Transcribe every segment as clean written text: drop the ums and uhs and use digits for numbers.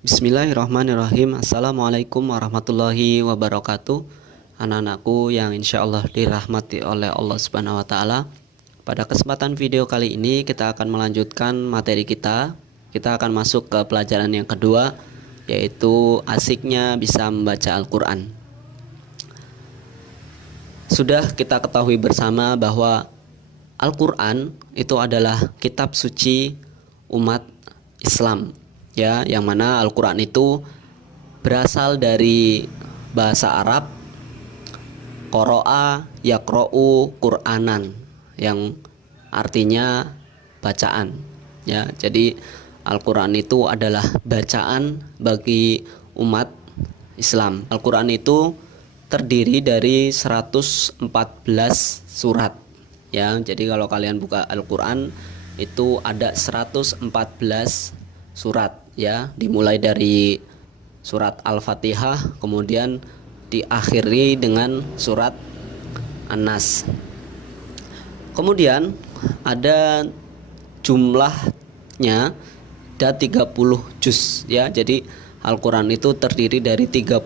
Bismillahirrahmanirrahim. Assalamualaikum warahmatullahi wabarakatuh. Anak-anakku yang insya Allah dirahmati oleh Allah Subhanahu wa Ta'ala. Pada kesempatan video kali ini kita akan melanjutkan materi kita. Kita akan masuk ke pelajaran yang kedua, yaitu asiknya bisa membaca Al-Quran. Sudah kita ketahui bersama bahwa Al-Quran itu adalah kitab suci umat Islam, ya, yang mana Al-Quran itu berasal dari bahasa Arab qoro'a yaqro'u Qur'anan, yang artinya bacaan, ya. Jadi Al-Quran itu adalah bacaan bagi umat Islam. Al-Quran itu terdiri dari 114 surat, ya. Jadi kalau kalian buka Al-Quran itu ada 114 surat, ya, dimulai dari surat Al-Fatihah kemudian diakhiri dengan surat An-Nas. Kemudian ada jumlahnya, ada 30 juz, ya. Jadi Al-Quran itu terdiri dari 30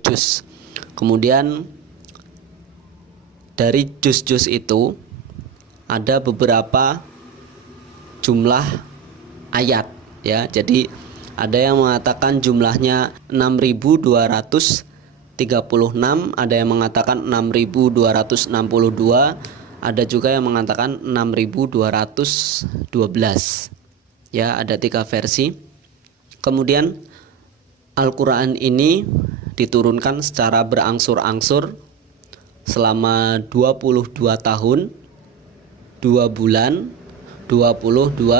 juz. Kemudian dari juz-juz itu ada beberapa jumlah ayat, ya. Jadi ada yang mengatakan jumlahnya 6.236, ada yang mengatakan 6.262, ada juga yang mengatakan 6.212, ya. Ada 3 versi. Kemudian Al-Quran ini diturunkan secara berangsur-angsur selama 22 tahun 2 bulan 22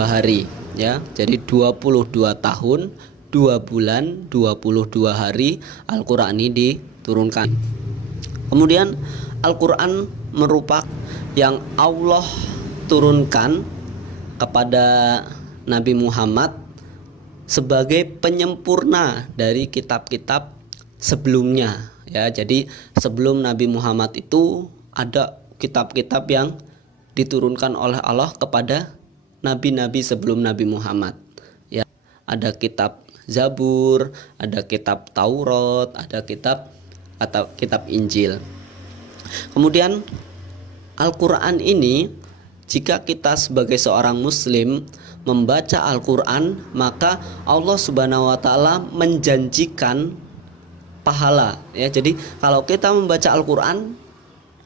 hari, ya. Jadi 22 tahun 2 bulan 22 hari Al-Quran ini diturunkan. Kemudian Al-Quran merupakan yang Allah turunkan kepada Nabi Muhammad sebagai penyempurna dari kitab-kitab sebelumnya, ya. Jadi sebelum Nabi Muhammad itu ada kitab-kitab yang diturunkan oleh Allah kepada nabi-nabi sebelum Nabi Muhammad, ya. Ada kitab Zabur, ada kitab Taurat, ada kitab atau kitab Injil. Kemudian Al-Quran ini, jika kita sebagai seorang muslim membaca Al-Quran, maka Allah Subhanahu wa Ta'ala menjanjikan pahala, ya. Jadi kalau kita membaca Al-Quran,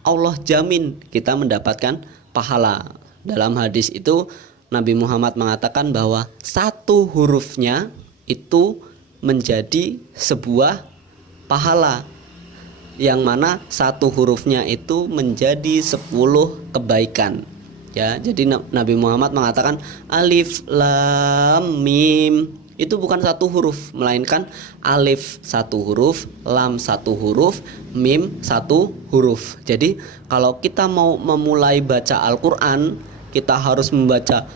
Allah jamin kita mendapatkan pahala. Dalam hadis itu Nabi Muhammad mengatakan bahwa satu hurufnya itu menjadi sebuah pahala, yang mana satu hurufnya itu menjadi 10 kebaikan, ya. Jadi Nabi Muhammad mengatakan alif lam mim itu bukan satu huruf, melainkan alif satu huruf, lam satu huruf, mim satu huruf. Jadi kalau kita mau memulai baca Al-Quran, kita harus membaca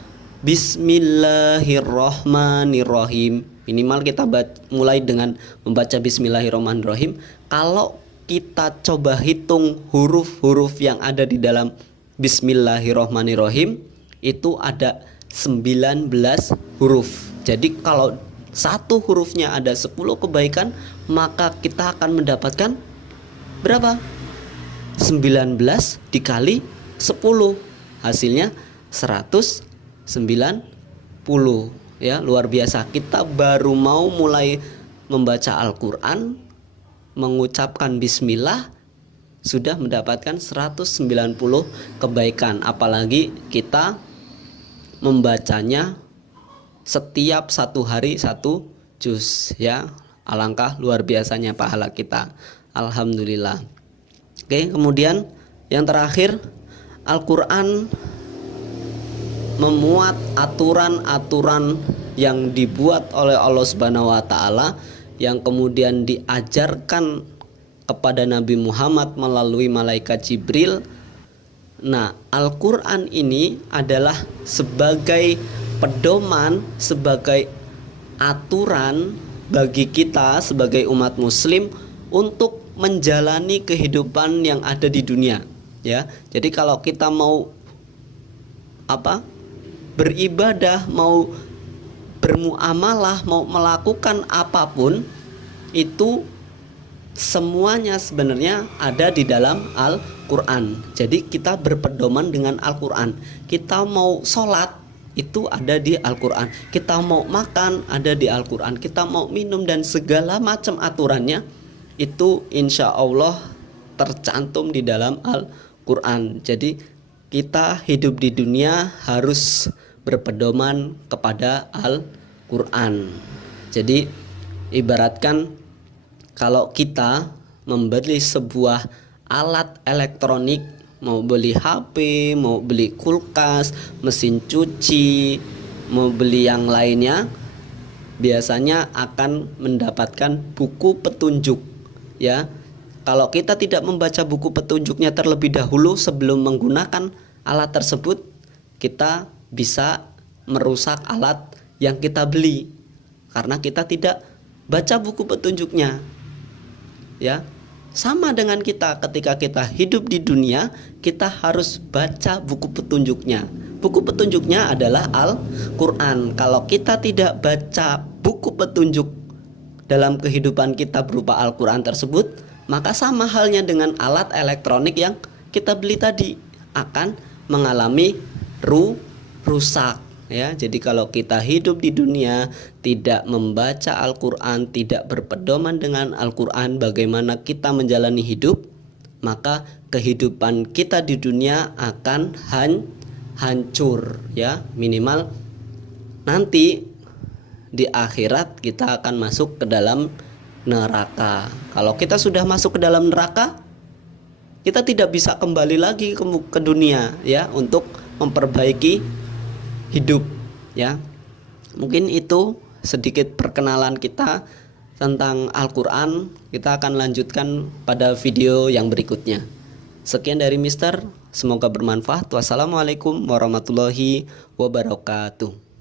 Bismillahirrohmanirrohim. Minimal kita mulai dengan membaca Bismillahirrohmanirrohim. Kalau kita coba hitung huruf-huruf yang ada di dalam Bismillahirrohmanirrohim, itu ada 19 huruf. Jadi kalau satu hurufnya ada 10 kebaikan, maka kita akan mendapatkan berapa? 19 dikali 10, hasilnya 190, ya. Luar biasa. Kita baru mau mulai membaca Al-Quran, mengucapkan bismillah, sudah mendapatkan 190 kebaikan. Apalagi kita membacanya setiap satu hari 1 juz, ya. Alangkah luar biasanya pahala kita. Alhamdulillah. Oke, kemudian yang terakhir, Al-Quran memuat aturan-aturan yang dibuat oleh Allah Subhanahu wa Ta'ala, yang kemudian diajarkan kepada Nabi Muhammad melalui malaikat Jibril. Nah, Al-Quran ini adalah sebagai pedoman, sebagai aturan bagi kita sebagai umat muslim untuk menjalani kehidupan yang ada di dunia, ya. Jadi kalau kita mau beribadah, mau bermuamalah, mau melakukan apapun, itu semuanya sebenarnya ada di dalam Al-Quran. Jadi kita berpedoman dengan Al-Quran. Kita mau sholat itu ada di Al-Quran, kita mau makan ada di Al-Quran, kita mau minum dan segala macam aturannya itu insya Allah tercantum di dalam Al-Quran. Jadi kita hidup di dunia harus berpedoman kepada Al-Quran. Jadi ibaratkan kalau kita membeli sebuah alat elektronik, mau beli HP, mau beli kulkas, mesin cuci, mau beli yang lainnya, biasanya akan mendapatkan buku petunjuk, ya. Kalau kita tidak membaca buku petunjuknya terlebih dahulu sebelum menggunakan alat tersebut, kita bisa merusak alat yang kita beli karena kita tidak baca buku petunjuknya. Ya, sama dengan kita ketika kita hidup di dunia, kita harus baca buku petunjuknya. Buku petunjuknya adalah Al-Quran. Kalau kita tidak baca buku petunjuk dalam kehidupan kita berupa Al-Quran tersebut, maka sama halnya dengan alat elektronik yang kita beli tadi, akan mengalami rusak. Ya, jadi kalau kita hidup di dunia tidak membaca Al-Quran, tidak berpedoman dengan Al-Quran, bagaimana kita menjalani hidup, maka kehidupan kita di dunia akan hancur, ya. Minimal nanti di akhirat kita akan masuk ke dalam neraka. Kalau kita sudah masuk ke dalam neraka, kita tidak bisa kembali lagi ke dunia, ya, untuk memperbaiki hidup, ya. Mungkin itu sedikit perkenalan kita tentang Al-Quran. Kita akan lanjutkan pada video yang berikutnya. Sekian dari Mister, semoga bermanfaat. Wassalamualaikum warahmatullahi wabarakatuh.